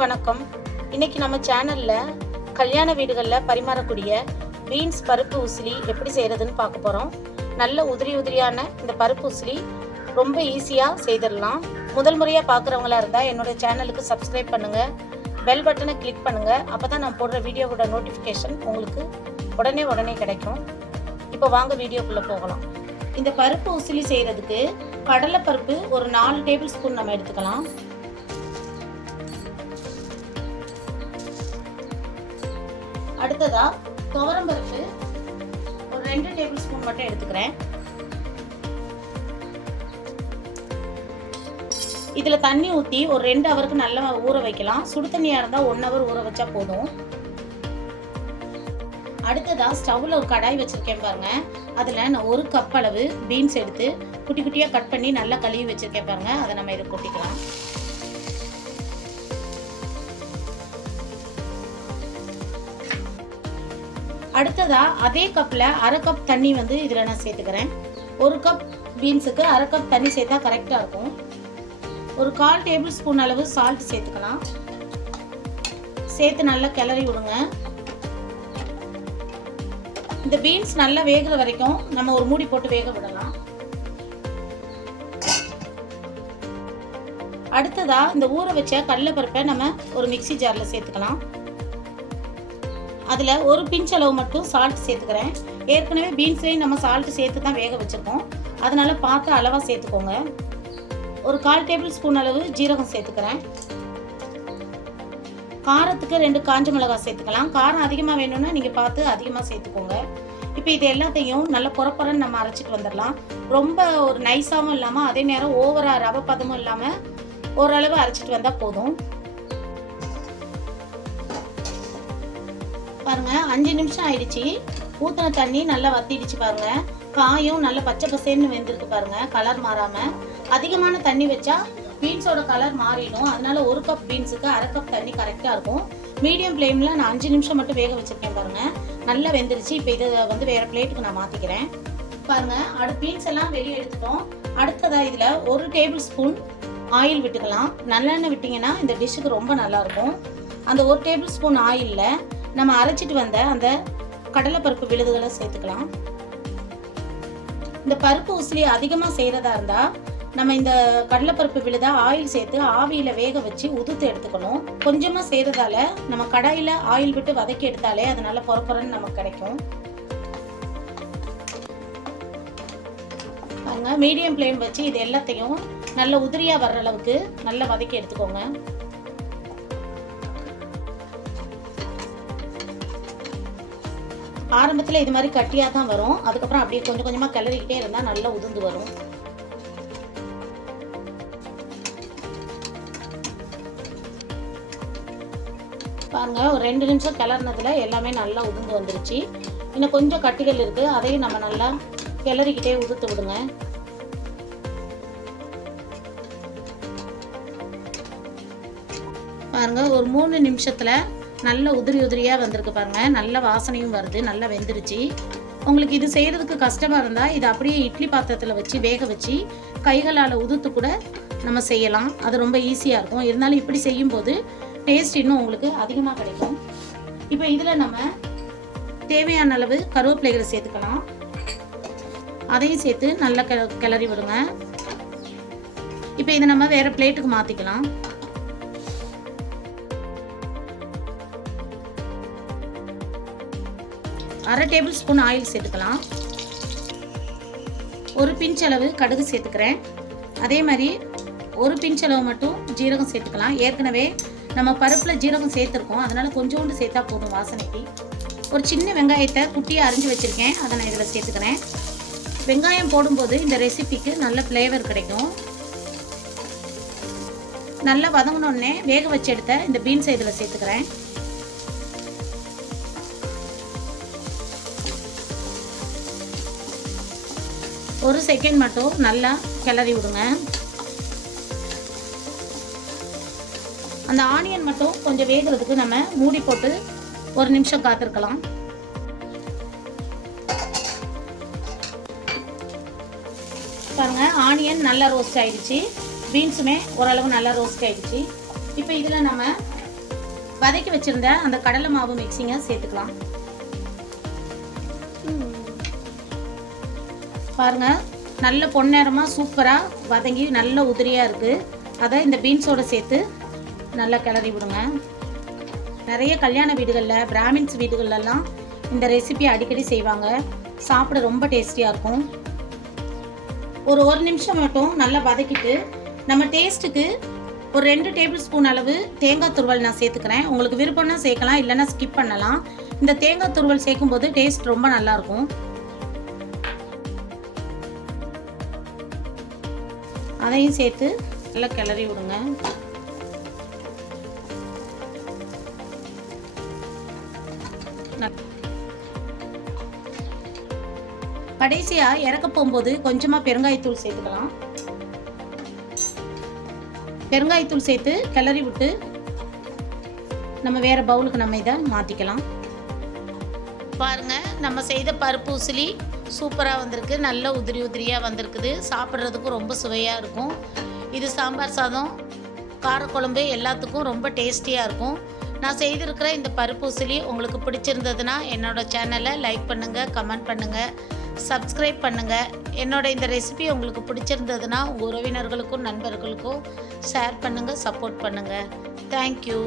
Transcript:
அனைவருக்கும் வணக்கம். இன்னைக்கு நம்ம சேனல்ல கல்யாண வீடுகளில் பரிமாறக்கூடிய பீன்ஸ் பருப்பு உசிலி எப்படி செய்யறதுன்னு பார்க்க போறோம். நல்ல உதிரியான இந்த பருப்பு உசிலி ரொம்ப ஈஸியாக செய்திடலாம். முதல் முறையாக பார்க்குறவங்களா இருந்தால் என்னோட சேனலுக்கு சப்ஸ்கிரைப் பண்ணுங்க, பெல் பட்டனை கிளிக் பண்ணுங்க. அப்பதான் நான் போடுற வீடியோவோட நோட்டிஃபிகேஷன் உங்களுக்கு உடனே கிடைக்கும். இப்போ வாங்க வீடியோக்குள்ள போகலாம். இந்த பருப்பு உசிலி செய்யறதுக்கு கடலைப்பருப்பு ஒரு 4 டேபிள் ஸ்பூன் நம்ம எடுத்துக்கலாம். அடுத்ததா துவரம்பருப்பு ஒரு 2 டேபிள் ஸ்பூன் மட்டும் எடுத்துக்கிறேன். இதுல தண்ணி ஊற்றி ஒரு 2 ஹவருக்கு நல்லா ஊற வைக்கலாம். சுடு தண்ணியா இருந்தா 1 ஹவர் ஊற வச்சா போதும். அடுத்ததா ஸ்டவ்ல ஒரு கடாய் வச்சிருக்கேன் பாருங்க. அதுல நான் 1 கப் அளவு பீன்ஸ் எடுத்து குட்டி குட்டியா கட் பண்ணி நல்லா கழுவி வச்சிருக்கேன் பாருங்க. அதை நம்ம இதை கொட்டிக்கலாம். அடுத்ததா அதே கப்ல 1/2 கப் தண்ணி இதுல நான் சேர்த்துக்கிறேன். 1 கப் பீன்ஸுக்கு 1/2 கப் தண்ணி சேர்த்தா கரெக்டா இருக்கும். ஒரு 1/4 டேபிள் ஸ்பூன் அளவு சால்ட் சேர்த்துக்கலாம். சேர்த்து நல்லா கிளறி விடுங்க. இந்த பீன்ஸ் நல்லா வேகிற வரைக்கும் நம்ம ஒரு மூடி போட்டு வேக விடலாம். அடுத்ததா இந்த ஊற வச்ச கடலைப்பருப்பை நம்ம ஒரு மிக்ஸி ஜார்ல சேர்த்துக்கலாம். அதில் ஒரு பிஞ்ச் அளவு மட்டும் சால்ட் சேர்த்துக்கிறேன். ஏற்கனவே பீன்ஸ்லேயும் நம்ம சால்ட் சேர்த்து தான் வேக வச்சுருக்கோம், அதனால பார்த்து அளவாக சேர்த்துக்கோங்க. ஒரு 1/4 டேபிள் ஸ்பூன் அளவு ஜீரகம் சேர்த்துக்கிறேன். காரத்துக்கு 2 காஞ்ச மிளகாய் சேர்த்துக்கலாம். காரம் அதிகமாக வேணும்னா நீங்கள் பார்த்து அதிகமாக சேர்த்துக்கோங்க. இப்போ இது எல்லாத்தையும் நல்லா பொறப்பொறன்னு நம்ம அரைச்சிட்டு வந்துடலாம். ரொம்ப ஒரு நைஸாகவும் இல்லாமல் அதே நேரம் ஓவராக ரவை பதமும் இல்லாமல் ஓரளவு அரைச்சிட்டு வந்தால் போதும். பாருங்க 5 நிமிஷம் ஆயிடுச்சு. ஊற்றின தண்ணி நல்லா வத்திடுச்சு பாருங்க. காயும் நல்லா பச்சை பசேன்னு வெந்திருக்கு பாருங்க, கலர் மாறாம. அதிகமான தண்ணி வச்சா பீன்ஸோட கலர் மாறிடும். அதனால 1 கப் பீன்ஸுக்கு 1/2 கப் தண்ணி கரெக்டா இருக்கும். மீடியம் ஃப்ளேம்ல நான் 5 நிமிஷம் மட்டும் வேக வச்சிருக்கேன் பாருங்க. நல்லா வெந்துருச்சு. இப்போ இதை வேற பிளேட்டுக்கு நான் மாத்திக்கிறேன். பாருங்க பீன்ஸ் எல்லாம் வெளியே எடுத்துட்டோம். அடுத்ததா இதுல 1 டேபிள் ஸ்பூன் ஆயில் விட்டுக்கலாம். நல்லெண்ணெய் விட்டீங்கன்னா இந்த டிஷ்ஷுக்கு ரொம்ப நல்லா இருக்கும். அந்த 1 டேபிள் ஸ்பூன் ஆயில்ல நம்ம அரைச்சிட்டு வந்த அந்த கடலைப்பருப்பு விழுதுகளை சேர்த்துக்கலாம். இந்த பருப்பு உசிலி அதிகமாக செய்கிறதா இருந்தால் நம்ம இந்த கடலைப்பருப்பு விழுதா ஆயில் சேர்த்து ஆவியில் வேக வச்சு உதுத்து எடுத்துக்கணும். கொஞ்சமாக செய்கிறதால நம்ம கடாயில் ஆயில் விட்டு வதக்கி எடுத்தாலே அதனால பொறப்பொறன்னு நமக்கு கிடைக்கும். பாருங்க மீடியம் ஃப்ளேம் வச்சு இது எல்லாத்தையும் நல்ல உதிரியாக வர்ற அளவுக்கு நல்லா வதக்கி எடுத்துக்கோங்க. ஆரம்பத்தில் இது மாதிரி கட்டியாக தான் வரும். அதுக்கப்புறம் அப்படியே கொஞ்சம் கொஞ்சமாக கிளறிக்கிட்டே இருந்தால் நல்லா உதிர்ந்து வரும். பாருங்க ஒரு 2 நிமிஷம் கிளறினதுல எல்லாமே நல்லா உதிர்ந்து வந்துருச்சு. இன்னும் கொஞ்சம் கட்டிகள் இருக்கு, அதையும் நம்ம நல்லா கிளறிக்கிட்டே உதிர்த்து விடுங்க. பாருங்க ஒரு 3 நிமிஷத்துல நல்ல உதிரியா வந்திருக்கு பாருங்க. நல்ல வாசனையும் வருது, நல்லா வெந்துருச்சு. உங்களுக்கு இது செய்யறதுக்கு கஷ்டமா இருந்தா இது அப்படியே இட்லி பாத்திரத்துல வச்சு வேக வச்சு கைகளால் உதுத்து கூட நம்ம செய்யலாம். அது ரொம்ப ஈஸியா இருக்கும். இருந்தாலும் இப்படி செய்யும் போது டேஸ்ட் இன்னும் உங்களுக்கு அதிகமாக கிடைக்கும். இப்போ இதுல நம்ம தேவையான அளவு கருவேப்பிலைகளை சேர்த்துக்கலாம். அதையும் சேர்த்து நல்லா கிளறி விடுங்க. இப்போ இதை நம்ம வேற பிளேட்டுக்கு மாத்திக்கலாம். 1/2 டேபிள் ஸ்பூன் ஆயில் சேர்த்துக்கலாம். ஒரு பிஞ்ச் அளவு கடுகு சேர்த்துக்கிறேன். அதே மாதிரி ஒரு பிஞ்ச் அளவு மட்டும் ஜீரகம் சேர்த்துக்கலாம். ஏற்கனவே நம்ம பருப்பில் ஜீரகம் சேர்த்துருக்கோம், அதனால கொஞ்சோண்டு சேர்த்தா போதும் வாசனைக்கு. ஒரு சின்ன வெங்காயத்தை குட்டியாக அரிஞ்சு வச்சுருக்கேன், அதை நான் இதில் சேர்த்துக்கிறேன். வெங்காயம் போடும்போது இந்த ரெசிபிக்கு நல்ல ஃப்ளேவர் கிடைக்கும். நல்லா வதங்கினோடனே வேக வச்சு எடுத்த இந்த பீன்ஸை இதில் சேர்த்துக்கிறேன். ஒரு செகண்ட் மட்டும் நல்லா கிளறி விடுங்க. அந்த ஆனியன் மட்டும் கொஞ்சம் வேகிறதுக்கு நம்ம மூடி போட்டு 1 நிமிஷம் காத்திருக்கலாம். பாருங்க ஆனியன் நல்லா ரோஸ்ட் ஆயிடுச்சு, பீன்ஸுமே ஓரளவு நல்லா ரோஸ்ட் ஆயிடுச்சு. இப்போ இதில் நம்ம வதக்கி வச்சிருந்த அந்த கடலை மாவு மிக்சிங்கை சேர்த்துக்கலாம். பாருங்க, நல்ல பொன்னிறமாக சூப்பராக வதங்கி நல்ல உதிரியாக இருக்குது. அதை இந்த பீன்ஸோடு சேர்த்து நல்லா கிளறி விடுங்க. நிறைய கல்யாண வீடுகளில், பிராமின்ஸ் வீடுகள்லாம் இந்த ரெசிபி அடிக்கடி செய்வாங்க. சாப்பிட ரொம்ப டேஸ்டியாக இருக்கும். ஒரு நிமிஷம் மட்டும் நல்லா வதக்கிட்டு நம்ம டேஸ்ட்டுக்கு ஒரு 2 டேபிள் ஸ்பூன் அளவு தேங்காய் துருவல் நான் சேர்த்துக்கிறேன். உங்களுக்கு விருப்பம்னா சேர்க்கலாம், இல்லைன்னா ஸ்கிப் பண்ணலாம். இந்த தேங்காய் துருவல் சேர்க்கும்போது டேஸ்ட் ரொம்ப நல்லாயிருக்கும். அதையும் சேர்த்து நல்லா கிளறி விடுங்க. கடைசியாக இறக்க போகும்போது கொஞ்சமாக பெருங்காயத்தூள் சேர்த்துக்கலாம். பெருங்காயத்தூள் சேர்த்து கிளறி விட்டு நம்ம வேறு பவுலுக்கு நம்ம இதை மாற்றிக்கலாம். பாருங்கள், நம்ம செய்த பருப்பு உசிலி சூப்பராக வந்திருக்கு. நல்ல உதிரி உதிரியாக வந்திருக்குது. சாப்பிட்றதுக்கும் ரொம்ப சுவையாக இருக்கும். இது சாம்பார் சாதம், காரக்குழம்பு எல்லாத்துக்கும் ரொம்ப டேஸ்டியாக இருக்கும். நான் செய்திருக்கிற இந்த பருப்பு உசிலி உங்களுக்கு பிடிச்சிருந்ததுன்னா என்னோடய சேனலை லைக் பண்ணுங்கள், கமெண்ட் பண்ணுங்கள், சப்ஸ்கிரைப் பண்ணுங்கள். என்னோடய இந்த ரெசிபி உங்களுக்கு பிடிச்சிருந்ததுன்னா உங்கள் உறவினர்களுக்கும் நண்பர்களுக்கும் ஷேர் பண்ணுங்கள், சப்போர்ட் பண்ணுங்கள். தேங்க்யூ.